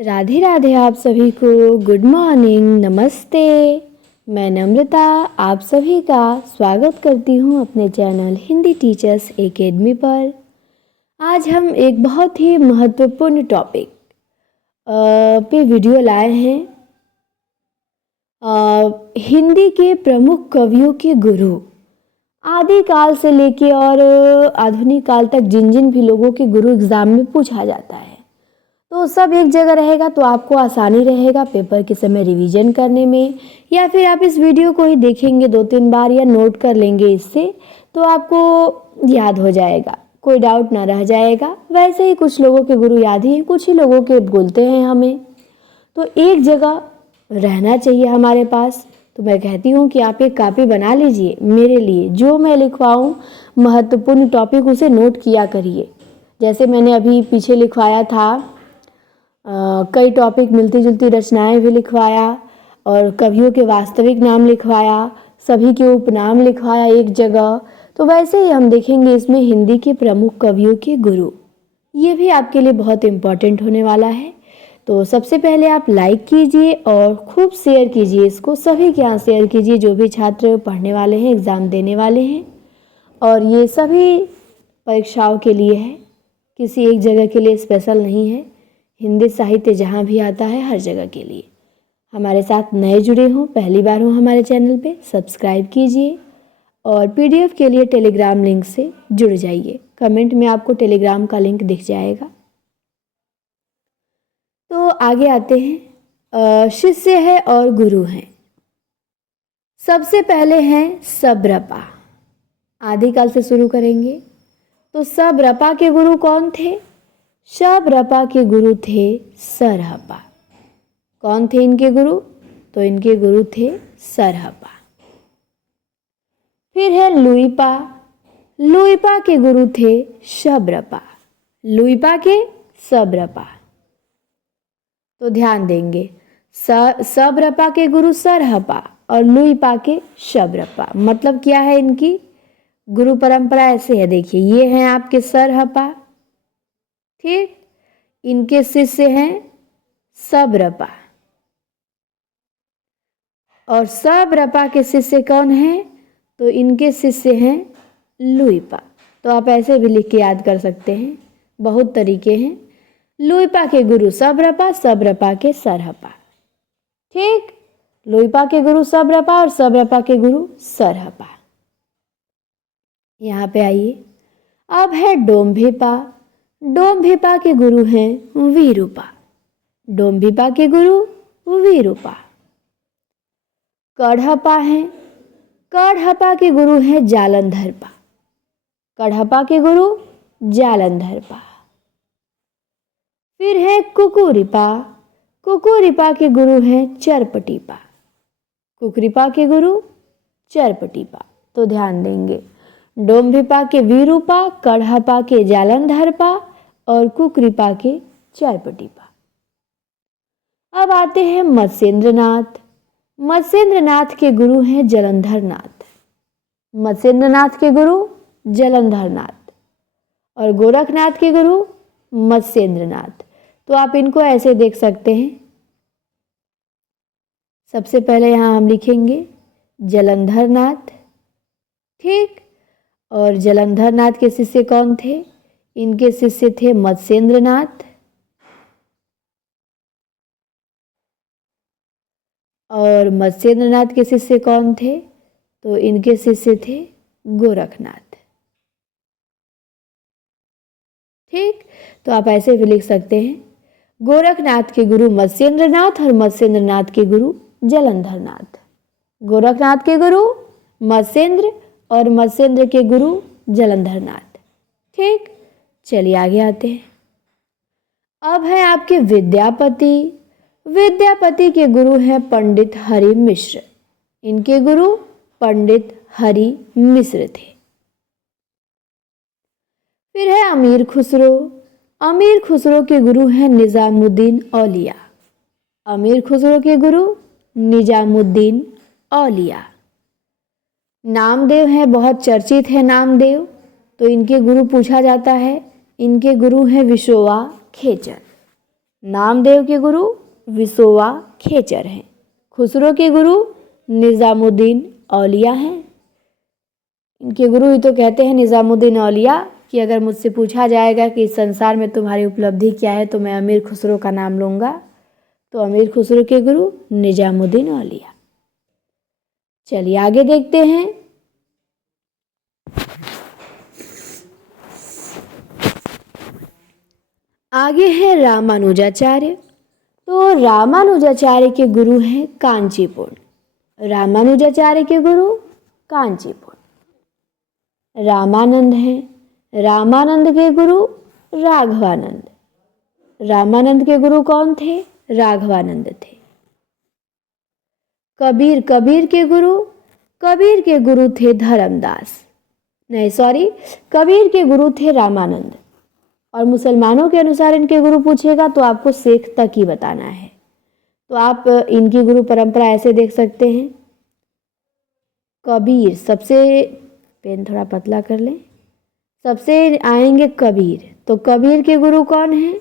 राधे राधे आप सभी को। गुड मॉर्निंग, नमस्ते। मैं नम्रता आप सभी का स्वागत करती हूँ अपने चैनल हिंदी टीचर्स एकेडमी पर। आज हम एक बहुत ही महत्वपूर्ण टॉपिक पे वीडियो लाए हैं। हिंदी के प्रमुख कवियों के गुरु, आदिकाल से लेके और आधुनिक काल तक जिन जिन भी लोगों के गुरु एग्ज़ाम में पूछा जाता है, तो सब एक जगह रहेगा तो आपको आसानी रहेगा पेपर के समय रिवीजन करने में, या फिर आप इस वीडियो को ही देखेंगे 2-3 बार या नोट कर लेंगे इससे, तो आपको याद हो जाएगा, कोई डाउट ना रह जाएगा। वैसे ही कुछ लोगों के गुरु याद ही हैं, कुछ ही लोगों के बोलते हैं हमें, तो एक जगह रहना चाहिए हमारे पास। तो मैं कहती हूँ कि आप एक कॉपी बना लीजिए मेरे लिए, जो मैं लिखवाऊँ महत्वपूर्ण टॉपिक उसे नोट किया करिए। जैसे मैंने अभी पीछे लिखवाया था, कई टॉपिक मिलती जुलती रचनाएं भी लिखवाया और कवियों के वास्तविक नाम लिखवाया, सभी के उपनाम लिखवाया एक जगह। तो वैसे ही हम देखेंगे इसमें हिंदी के प्रमुख कवियों के गुरु, ये भी आपके लिए बहुत इम्पॉर्टेंट होने वाला है। तो सबसे पहले आप लाइक कीजिए और खूब शेयर कीजिए इसको, सभी के यहाँ शेयर कीजिए जो भी छात्र पढ़ने वाले हैं, एग्ज़ाम देने वाले हैं। और ये सभी परीक्षाओं के लिए है, किसी एक जगह के लिए स्पेशल नहीं है। हिंदी साहित्य जहाँ भी आता है हर जगह के लिए। हमारे साथ नए जुड़े हों, पहली बार हो हमारे चैनल पे, सब्सक्राइब कीजिए और पीडीएफ के लिए टेलीग्राम लिंक से जुड़ जाइए। कमेंट में आपको टेलीग्राम का लिंक दिख जाएगा। तो आगे आते हैं, शिष्य है और गुरु हैं। सबसे पहले हैं सब्रपा, आदिकाल से शुरू करेंगे। तो सब्रपा के गुरु कौन थे? सब्रपा के गुरु थे सरहपा। कौन थे इनके गुरु? तो इनके गुरु थे सरहपा। फिर है लुइपा। लुइपा के गुरु थे सब्रपा। लुइपा के सब्रपा। तो ध्यान देंगे, सब्रपा के गुरु सरहपा और लुइपा के सब्रपा। मतलब क्या है इनकी गुरु परंपरा? ऐसे है, देखिए, ये हैं आपके सरहपा, ठीक, इनके शिष्य हैं सब्रपा और सब्रपा के शिष्य कौन हैं? तो इनके शिष्य हैं लुइपा। तो आप ऐसे भी लिख के याद कर सकते हैं, बहुत तरीके हैं। लुइपा के गुरु सब्रपा, सब्रपा के सरहपा, ठीक। लुइपा के गुरु सब्रपा और सब्रपा के गुरु सरहपा। यहाँ पे आइए, अब है डोम्भिपा। डोम्भिपा के गुरु हैं वीरूपा। डोम्भिपा के गुरु वीरूपा। कढ़पा हैं, कढ़पा के गुरु हैं जालंधरपा। कढ़पा के गुरु जालंधरपा। फिर है कुकुरिपा। कुकुरिपा के गुरु हैं चरपटीपा। कुकुरिपा के गुरु चरपटीपा। तो ध्यान देंगे, डोम्भिपा के वीरूपा, कढ़पा के जालंधरपा और कुकुरिपा के चरपटीपा। अब आते हैं मत्स्येंद्रनाथ। मत्स्येंद्रनाथ के गुरु हैं जलंधरनाथ। मत्स्येंद्रनाथ के गुरु जलंधरनाथ और गोरखनाथ के गुरु मत्स्येंद्रनाथ। तो आप इनको ऐसे देख सकते हैं। सबसे पहले यहाँ हम लिखेंगे जलंधरनाथ, ठीक। और जलंधरनाथ के शिष्य कौन थे? इनके शिष्य थे मत्स्येंद्रनाथ और मत्स्येंद्रनाथ के शिष्य कौन थे? तो इनके शिष्य थे गोरखनाथ, ठीक। तो आप ऐसे भी लिख सकते हैं, गोरखनाथ के गुरु मत्स्येंद्रनाथ और मत्स्येंद्रनाथ के गुरु जलंधरनाथ। गोरखनाथ के गुरु मत्स्येंद्र और मत्स्येंद्र के गुरु जलंधरनाथ, ठीक। चलिए आगे आते हैं। अब है आपके विद्यापति। विद्यापति के गुरु हैं पंडित हरि मिश्र। इनके गुरु पंडित हरि मिश्र थे। फिर है अमीर खुसरो। अमीर खुसरो के गुरु हैं निजामुद्दीन औलिया। अमीर खुसरो के गुरु निजामुद्दीन औलिया। नामदेव हैं, बहुत चर्चित है नामदेव, तो इनके गुरु पूछा जाता है। इनके गुरु हैं विशोवा खेचर। नामदेव के गुरु विसोवा खेचर हैं। खुसरो के गुरु निज़ामुद्दीन औलिया हैं। इनके गुरु ही तो कहते हैं निज़ामुद्दीन औलिया कि अगर मुझसे पूछा जाएगा कि इस संसार में तुम्हारी उपलब्धि क्या है तो मैं अमीर खुसरो का नाम लूँगा। तो अमीर खुसरो के गुरु निज़ामुद्दीन औलिया। चलिए आगे देखते हैं। आगे है रामानुजाचार्य। तो रामानुजाचार्य के गुरु हैं कांचीपुर। रामानुजाचार्य के गुरु कांचीपुर। रामानंद हैं। रामानंद के गुरु राघवानंद। रामानंद के गुरु कौन थे? राघवानंद थे। कबीर के गुरु थे धर्मदास। नहीं सॉरी, कबीर के गुरु थे रामानंद। और मुसलमानों के अनुसार इनके गुरु पूछेगा तो आपको शेख तक ही बताना है। तो आप इनकी गुरु परंपरा ऐसे देख सकते हैं। कबीर सबसे, पेन थोड़ा पतला कर लें, सबसे आएंगे कबीर। तो कबीर के गुरु कौन हैं?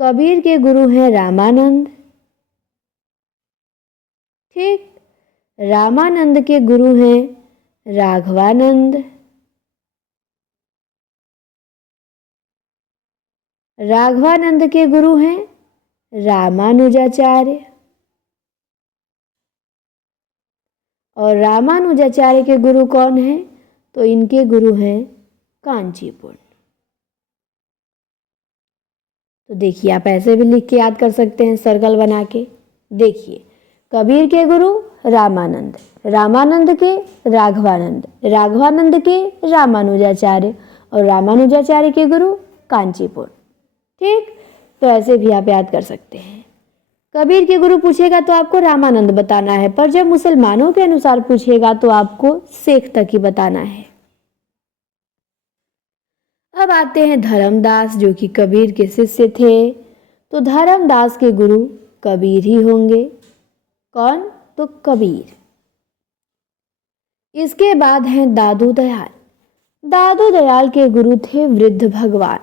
कबीर के गुरु हैं रामानंद। ठीक, रामानंद के गुरु हैं राघवानंद। राघवानंद के गुरु हैं रामानुजाचार्य। और रामानुजाचार्य के गुरु कौन हैं? तो इनके गुरु हैं कांचीपुर। तो देखिए आप ऐसे भी लिख के याद कर सकते हैं सर्कल बना के। देखिए कबीर के गुरु रामानंद, रामानंद के राघवानंद, राघवानंद के रामानुजाचार्य और रामानुजाचार्य के गुरु कांचीपुर। ठीक, तो ऐसे भी आप याद कर सकते हैं। कबीर के गुरु पूछेगा तो आपको रामानंद बताना है, पर जब मुसलमानों के अनुसार पूछेगा तो आपको शेख तक ही बताना है। अब आते हैं धर्मदास जो कि कबीर के शिष्य थे। तो धर्मदास के गुरु कबीर ही होंगे। कौन? तो कबीर। इसके बाद हैं दादू दयाल। दादू दयाल के गुरु थे वृद्ध भगवान।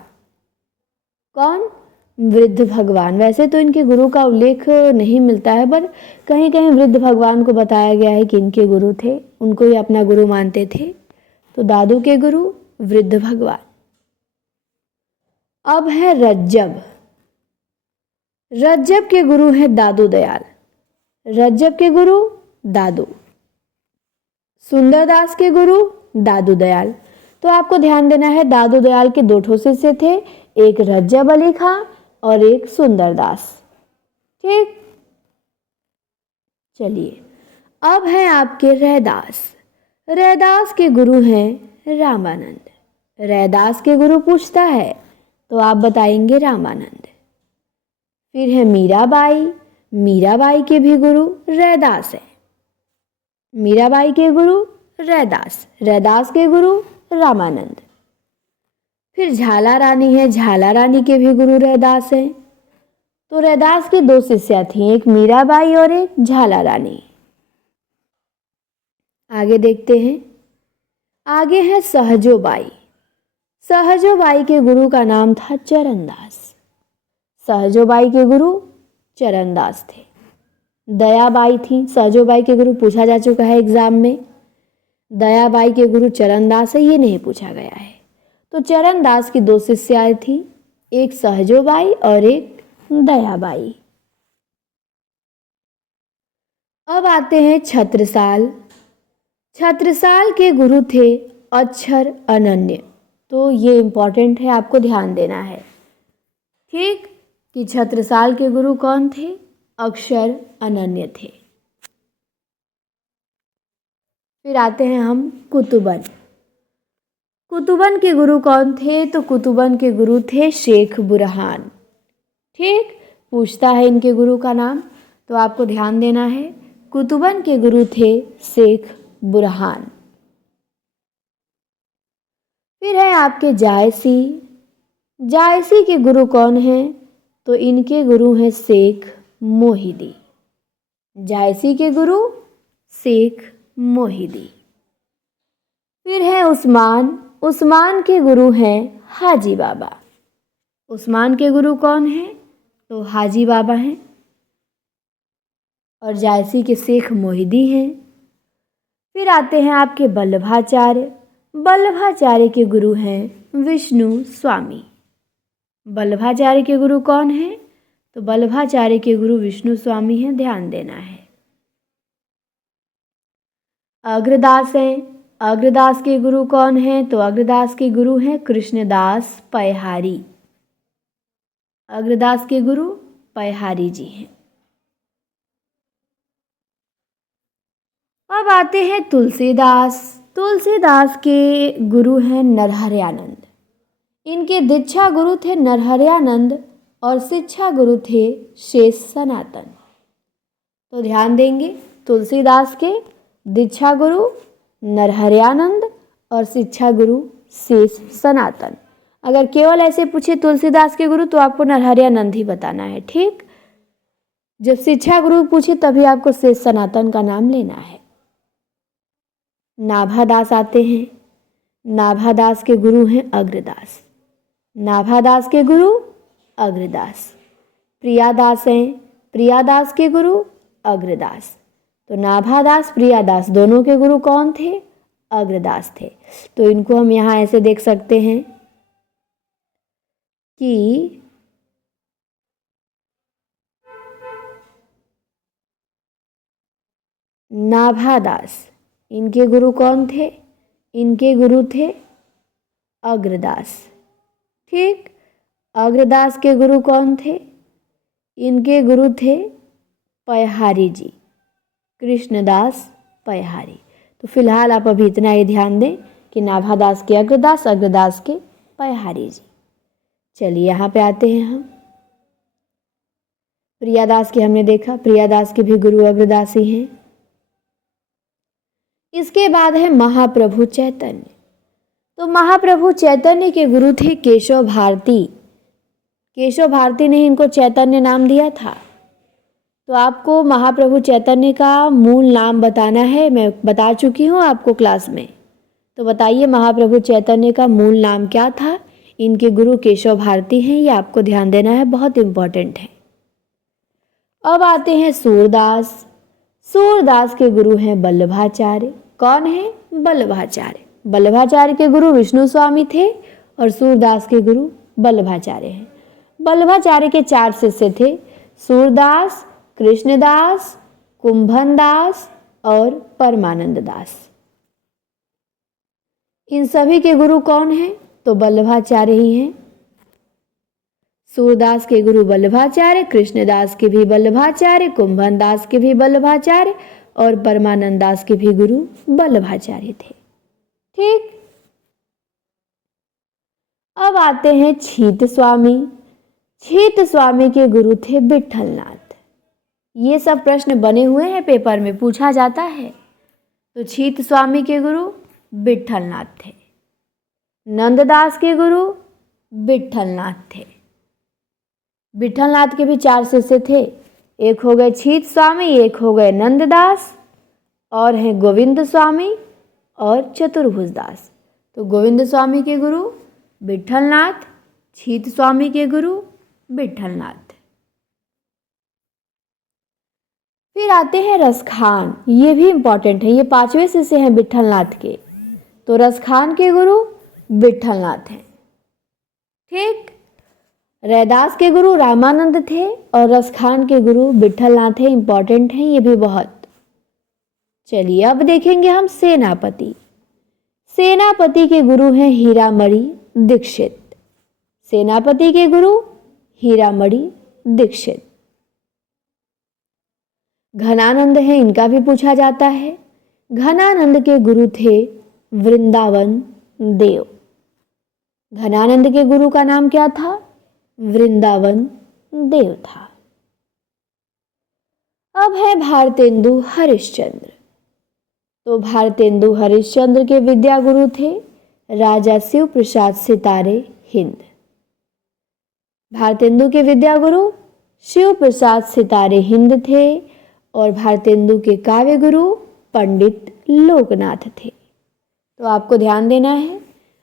कौन? वृद्ध भगवान। वैसे तो इनके गुरु का उल्लेख नहीं मिलता है, पर कहीं कहीं वृद्ध भगवान को बताया गया है कि इनके गुरु थे, उनको ही अपना गुरु मानते थे। तो दादू के गुरु वृद्ध भगवान। अब है रज्जब। रज्जब के गुरु हैं दादू दयाल। रज्जब के गुरु दादू। सुंदरदास के गुरु दादू दयाल। तो आपको ध्यान देना है, दादू दयाल के दो ठो शिष्य थे, एक रज्जब अली खां और एक सुंदरदास। ठीक, चलिए अब है आपके रैदास। रैदास के गुरु हैं रामानंद। रैदास के गुरु पूछता है तो आप बताएंगे रामानंद। फिर है मीराबाई। मीराबाई के भी गुरु रैदास है। मीराबाई के गुरु रैदास। रैदास के गुरु रामानंद। फिर झाला रानी है। झाला रानी के भी गुरु रैदास हैं। तो रैदास की दो शिष्या थी, एक मीराबाई और एक झाला रानी। आगे देखते हैं। आगे है सहजोबाई। सहजोबाई के गुरु का नाम था चरणदास। सहजोबाई के गुरु चरणदास थे। दयाबाई थी। सहजोबाई के गुरु पूछा जा चुका है एग्जाम में। दयाबाई के गुरु चरणदास है, ये नहीं पूछा गया है। तो चरणदास की दो शिष्याएं थी, एक सहजोबाई और एक दयाबाई। अब आते हैं छत्रसाल। छत्रसाल के गुरु थे अक्षर अनन्य। तो ये इंपॉर्टेंट है, आपको ध्यान देना है। ठीक, कि छत्रसाल के गुरु कौन थे? अक्षर अनन्य थे। फिर आते हैं हम कुतुबन। कुतुबन के गुरु कौन थे? तो कुतुबन के गुरु थे शेख बुरहान। ठीक, पूछता है इनके गुरु का नाम, तो आपको ध्यान देना है। कुतुबन के गुरु थे शेख बुरहान। फिर है आपके जायसी। जायसी के गुरु कौन हैं? तो इनके गुरु हैं शेख मोहिदी। जायसी के गुरु शेख मोहिदी। फिर है उस्मान। उस्मान के गुरु हैं हाजी बाबा। उस्मान के गुरु कौन हैं? तो हाजी बाबा हैं, और जायसी के शेख मोहिदी हैं। फिर आते हैं आपके वल्लभाचार्य। वल्लभाचार्य के गुरु हैं विष्णु स्वामी। वल्लभाचार्य के गुरु कौन हैं? तो वल्लभाचार्य के गुरु विष्णु स्वामी हैं, ध्यान देना है। अग्रदास हैं। अग्रदास के गुरु कौन हैं? तो अग्रदास के गुरु हैं कृष्णदास पयहारी। अग्रदास के गुरु पयहारी जी हैं। अब आते हैं तुलसीदास। तुलसीदास के गुरु हैं नरहरयानंद। इनके दीक्षा गुरु थे नरहरयानंद और शिक्षा गुरु थे शेष सनातन। तो ध्यान देंगे, तुलसीदास के दीक्षा गुरु नरहरयानंद और शिक्षा गुरु शेष सनातन। अगर केवल ऐसे पूछे तुलसीदास के गुरु तो आपको नरहरयानंद ही बताना है, ठीक। जब शिक्षा गुरु पूछे तभी आपको शेष सनातन का नाम लेना है। नाभादास आते हैं। नाभादास के गुरु हैं अग्रदास। नाभादास के गुरु अग्रदास। प्रियादास हैं। प्रियादास के गुरु अग्रदास। तो नाभादास प्रियादास दोनों के गुरु कौन थे? अग्रदास थे। तो इनको हम यहाँ ऐसे देख सकते हैं कि नाभादास, इनके गुरु कौन थे? इनके गुरु थे अग्रदास, ठीक। अग्रदास के गुरु कौन थे? इनके गुरु थे पयहारी जी, कृष्णदास पयहारी। तो फिलहाल आप अभी इतना ही ध्यान दें कि नाभादास के अग्रदास, अग्रदास के पयहारी जी। चलिए यहाँ पे आते हैं हम। प्रियादास के हमने देखा, प्रियादास के भी गुरु अग्रदास ही हैं। इसके बाद है महाप्रभु चैतन्य। तो महाप्रभु चैतन्य के गुरु थे केशव भारती। केशव भारती ने इनको चैतन्य नाम दिया था। तो आपको महाप्रभु चैतन्य का मूल नाम बताना है। मैं बता चुकी हूँ आपको क्लास में। तो बताइए महाप्रभु चैतन्य का मूल नाम क्या था? इनके गुरु केशव भारती हैं, ये आपको ध्यान देना है, बहुत इम्पोर्टेंट है। अब आते हैं सूरदास। सूरदास के गुरु हैं वल्लभाचार्य। कौन है? वल्लभाचार्य। वल्लभाचार्य के गुरु विष्णु स्वामी थे और सूरदास के गुरु वल्लभाचार्य हैं। वल्लभाचार्य के 4 शिष्य थे, सूरदास, कृष्णदास, कुंभनदास और परमानंद दास। इन सभी के गुरु कौन हैं? तो वल्लभाचार्य ही हैं। सूरदास के गुरु वल्लभाचार्य, कृष्णदास के भी वल्लभाचार्य, कुंभनदास के भी वल्लभाचार्य और परमानंद दास के भी गुरु वल्लभाचार्य थे, ठीक। अब आते हैं छीत स्वामी। छीत स्वामी के गुरु थे विठलनाथ। ये सब प्रश्न बने हुए हैं, पेपर में पूछा जाता है। तो छीत स्वामी के गुरु विठलनाथ थे। नंददास के गुरु विठलनाथ थे। विठलनाथ के भी 4 शिष्य थे, एक हो गए छीत स्वामी, एक हो गए नंददास, और हैं गोविंद स्वामी और चतुर्भुज दास। तो गोविंद स्वामी के गुरु विठलनाथ, छीत स्वामी के गुरु विठलनाथ। फिर आते हैं रसखान। ये भी इंपॉर्टेंट है, ये 5वें शिष्य हैं विठलनाथ के। तो रसखान के गुरु विठलनाथ हैं, ठीक। रैदास के गुरु रामानंद थे और रसखान के गुरु विठलनाथ है, इंपॉर्टेंट हैं ये भी बहुत। चलिए अब देखेंगे हम सेनापति। सेनापति के गुरु हैं हीरामणि दीक्षित। सेनापति के गुरु हीरामणि दीक्षित। घनानंद है, इनका भी पूछा जाता है। घनानंद के गुरु थे वृंदावन देव। घनानंद के गुरु का नाम क्या था? वृंदावन देव था। अब है भारतेंदु हरिश्चंद्र। तो भारतेंदु हरिश्चंद्र के विद्या गुरु थे राजा शिव प्रसाद सितारे हिंद। भारतेंदु के विद्या गुरु शिव प्रसाद सितारे हिंद थे और भारतेंदु के काव्य गुरु पंडित लोकनाथ थे। तो आपको ध्यान देना है,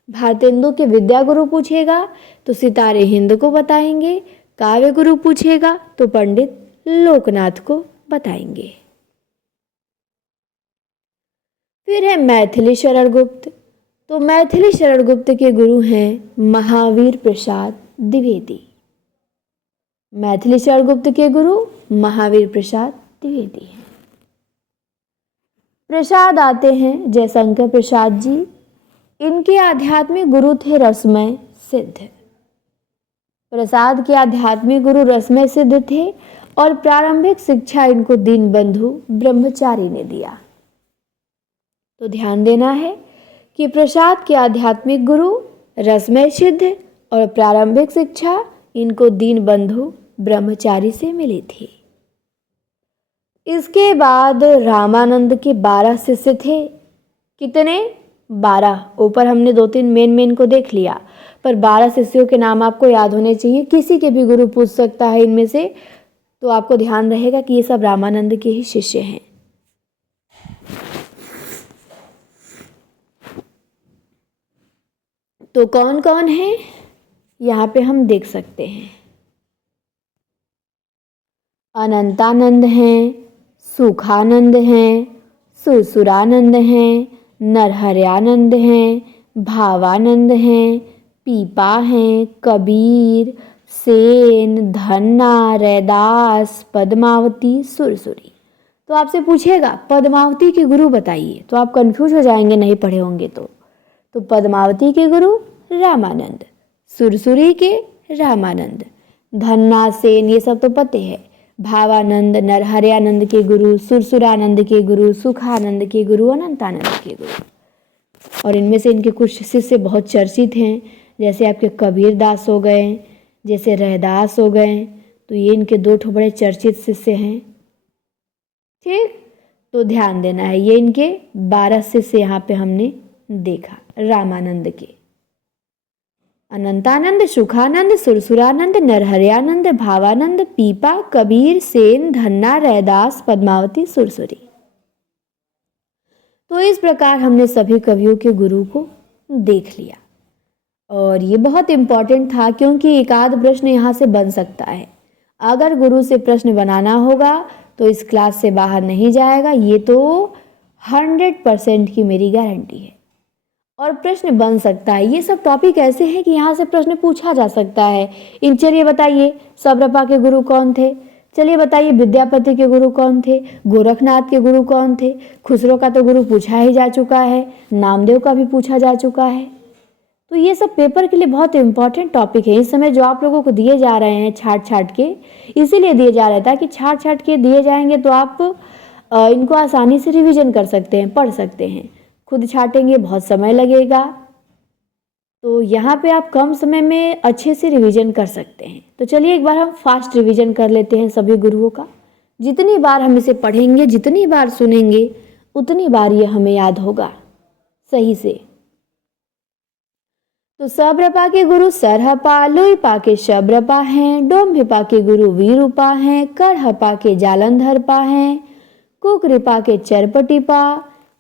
भारतेंदु के विद्या गुरु पूछेगा तो सितारे हिंद को बताएंगे, काव्य गुरु पूछेगा तो पंडित लोकनाथ को बताएंगे। फिर है मैथिली शरण गुप्त। तो मैथिली शरण गुप्त के गुरु हैं महावीर प्रसाद द्विवेदी। मैथिली शरण गुप्त के गुरु महावीर प्रसाद द्विवेदी हैं। प्रसाद आते हैं जयशंकर प्रसाद जी। इनके आध्यात्मिक गुरु थे रसमय सिद्ध। प्रसाद के आध्यात्मिक गुरु रसमय सिद्ध थे और प्रारंभिक शिक्षा इनको दीनबंधु ब्रह्मचारी ने दिया। तो ध्यान देना है कि प्रसाद के आध्यात्मिक गुरु रसमय सिद्ध और प्रारंभिक शिक्षा इनको दीनबंधु ब्रह्मचारी से मिली थी। इसके बाद रामानंद के 12 शिष्य थे। कितने? 12। ऊपर हमने 2-3 मेन को देख लिया, पर 12 शिष्यों के नाम आपको याद होने चाहिए। किसी के भी गुरु पूछ सकता है इनमें से, तो आपको ध्यान रहेगा कि ये सब रामानंद के ही शिष्य हैं। तो कौन कौन है यहाँ पे हम देख सकते हैं। अनंतानंद हैं, सुखानंद हैं, सुरसुरानंद हैं, नरहरयानंद हैं, भावानंद हैं, पीपा हैं, कबीर, सेन, धन्ना, रैदास, पद्मावती, सुरसुरी। तो आपसे पूछेगा पद्मावती के गुरु बताइए, तो आप कंफ्यूज हो जाएंगे नहीं पढ़े होंगे तो पद्मावती के गुरु रामानंद, सुरसुरी के रामानंद, धन्ना, सेन ये सब तो पते हैं। भावानंद, नरहरयानंद के गुरु, सुरसुरानंद के गुरु, सुखानंद के गुरु, अनंतानंद के गुरु। और इनमें से इनके कुछ शिष्य बहुत चर्चित हैं, जैसे आपके कबीर दास हो गए, जैसे रैदास हो गए। तो ये इनके 2 बड़े चर्चित शिष्य हैं। ठीक, तो ध्यान देना है। ये इनके 12 शिष्य यहाँ पे हमने देखा रामानंद के। अनंतानंद, सुखानंद, सुरसुरानंद, नरहरयानंद, भावानंद, पीपा, कबीर, सेन, धन्ना, रैदास, पद्मावती, सुरसुरी। तो इस प्रकार हमने सभी कवियों के गुरु को देख लिया। और ये बहुत इंपॉर्टेंट था, क्योंकि एक आध प्रश्न यहाँ से बन सकता है। अगर गुरु से प्रश्न बनाना होगा तो इस क्लास से बाहर नहीं जाएगा, ये तो 100% की मेरी गारंटी है। और प्रश्न बन सकता है। ये सब टॉपिक ऐसे हैं कि यहाँ से प्रश्न पूछा जा सकता है। इन चलिए बताइए शबरपा के गुरु कौन थे, चलिए बताइए विद्यापति के गुरु कौन थे, गोरखनाथ के गुरु कौन थे, खुसरो का तो गुरु पूछा ही जा चुका है, नामदेव का भी पूछा जा चुका है। तो ये सब पेपर के लिए बहुत इंपॉर्टेंट टॉपिक है। इस समय जो आप लोगों को दिए जा रहे हैं छाट के, इसीलिए दिए जा रहे थे कि छाट के दिए जाएंगे तो आप इनको आसानी से रिवीजन कर सकते हैं, पढ़ सकते हैं। खुद छाटेंगे बहुत समय लगेगा, तो यहाँ पे आप कम समय में अच्छे से रिवीजन कर सकते हैं। तो चलिए एक बार हम फास्ट रिवीजन कर लेते हैं सभी गुरुओं का। जितनी बार हम इसे पढ़ेंगे, जितनी बार सुनेंगे, उतनी बार ये हमें याद होगा सही से। तो सबरपा के गुरु सरहपा, लोईपा के शबरपा हैं, डोम्भिपा के गुरु वीरूपा हैं, करहपा के जालंधरपा हैं, कुकरिपा के चरपटिपा,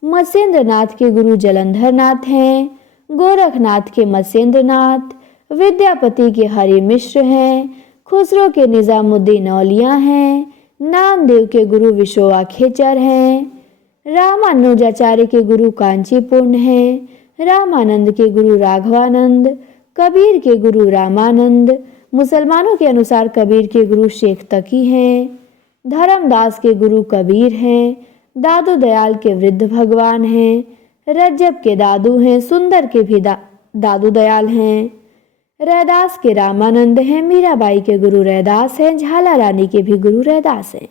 मत्स्येंद्रनाथ के गुरु जलंधरनाथ हैं, गोरखनाथ के मत्स्येंद्रनाथ, विद्यापति के हरि मिश्र हैं, खुसरो के निजामुद्दीन औलिया हैं, नामदेव के गुरु विशोआ खेचर हैं, रामानुजाचार्य के गुरु कांचीपूर्ण हैं, रामानंद के गुरु राघवानंद, कबीर के गुरु रामानंद, मुसलमानों के अनुसार कबीर के गुरु शेख तकी हैं, धर्मदास के गुरु कबीर हैं, दादू दयाल के वृद्ध भगवान हैं, रज्जब के दादू हैं, सुंदर के भी दादू दयाल हैं, रैदास के रामानंद हैं, मीराबाई के गुरु रैदास हैं, झाला रानी के भी गुरु रैदास हैं,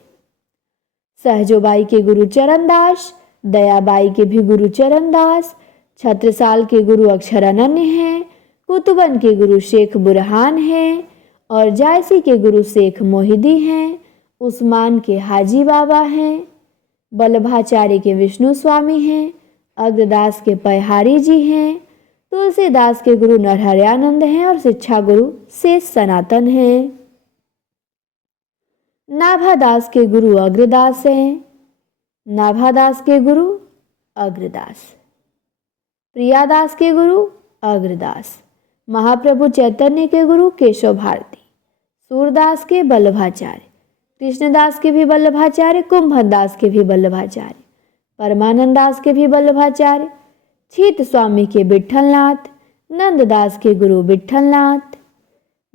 सहजोबाई के गुरु चरणदास, दयाबाई के भी गुरु चरणदास, छत्रसाल के गुरु अक्षरानन्य हैं, कुतुबन के गुरु शेख बुरहान हैं और जायसी के गुरु शेख मोहिदी हैं, उस्मान के हाजी बाबा हैं, वल्लभाचार्य के विष्णु स्वामी हैं, अग्रदास के पयहारी जी हैं, तुलसीदास के गुरु नरहरयानंद हैं और शिक्षा गुरु शेष सनातन हैं, नाभादास के गुरु अग्रदास हैं, नाभादास के गुरु अग्रदास, प्रियादास के गुरु अग्रदास, महाप्रभु चैतन्य के गुरु केशव भारती, सूरदास के वल्लभाचार्य, कृष्णदास के भी वल्लभाचार्य, कुंभदास के भी वल्लभाचार्य, परमानंद दास के भी वल्लभाचार्य, छीत स्वामी के विट्ठलनाथ, नंददास के गुरु विट्ठलनाथ,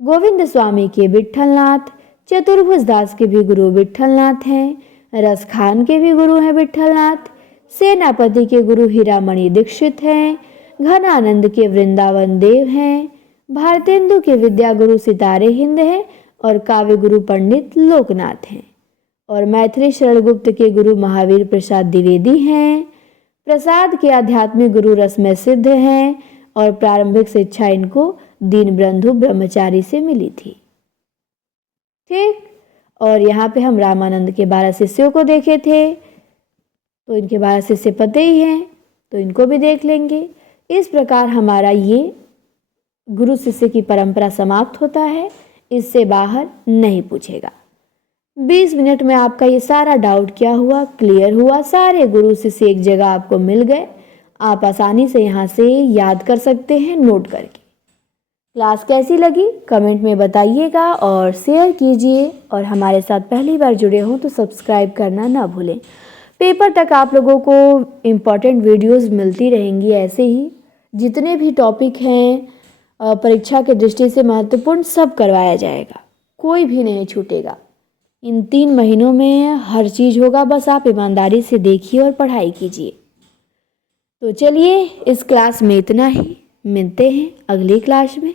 गोविंद स्वामी के विट्ठलनाथ, चतुर्भुज दास के भी गुरु विट्ठलनाथ हैं, रस खान के भी गुरु हैं विट्ठलनाथ, सेनापति के गुरु हीरामणि दीक्षित हैं, घनानंद के वृंदावन देव हैं, भारतेंदु के विद्या गुरु सितारे हिंद हैं और काव्य गुरु पंडित लोकनाथ हैं, और मैथिली शरण गुप्त के गुरु महावीर प्रसाद द्विवेदी हैं, प्रसाद के आध्यात्मिक गुरु रसमय सिद्ध हैं और प्रारंभिक शिक्षा इनको दीनबंधु ब्रह्मचारी से मिली थी। ठीक, और यहाँ पे हम रामानंद के 12 शिष्यों को देखे थे, तो इनके 12 शिष्य पते ही हैं, तो इनको भी देख लेंगे। इस प्रकार हमारा ये गुरु शिष्य की परंपरा समाप्त होता है, इससे बाहर नहीं पूछेगा। 20 मिनट में आपका ये सारा डाउट क्या हुआ, क्लियर हुआ, सारे गुरु शिष्य एक जगह आपको मिल गए, आप आसानी से यहाँ से याद कर सकते हैं नोट करके। क्लास कैसी लगी कमेंट में बताइएगा और शेयर कीजिए, और हमारे साथ पहली बार जुड़े हों तो सब्सक्राइब करना ना भूलें। पेपर तक आप लोगों को इम्पॉर्टेंट वीडियोस मिलती रहेंगी, ऐसे ही जितने भी टॉपिक हैं परीक्षा के दृष्टि से महत्वपूर्ण सब करवाया जाएगा, कोई भी नहीं छूटेगा। इन 3 महीनों में हर चीज़ होगा, बस आप ईमानदारी से देखिए और पढ़ाई कीजिए। तो चलिए इस क्लास में इतना ही, मिलते हैं अगली क्लास में।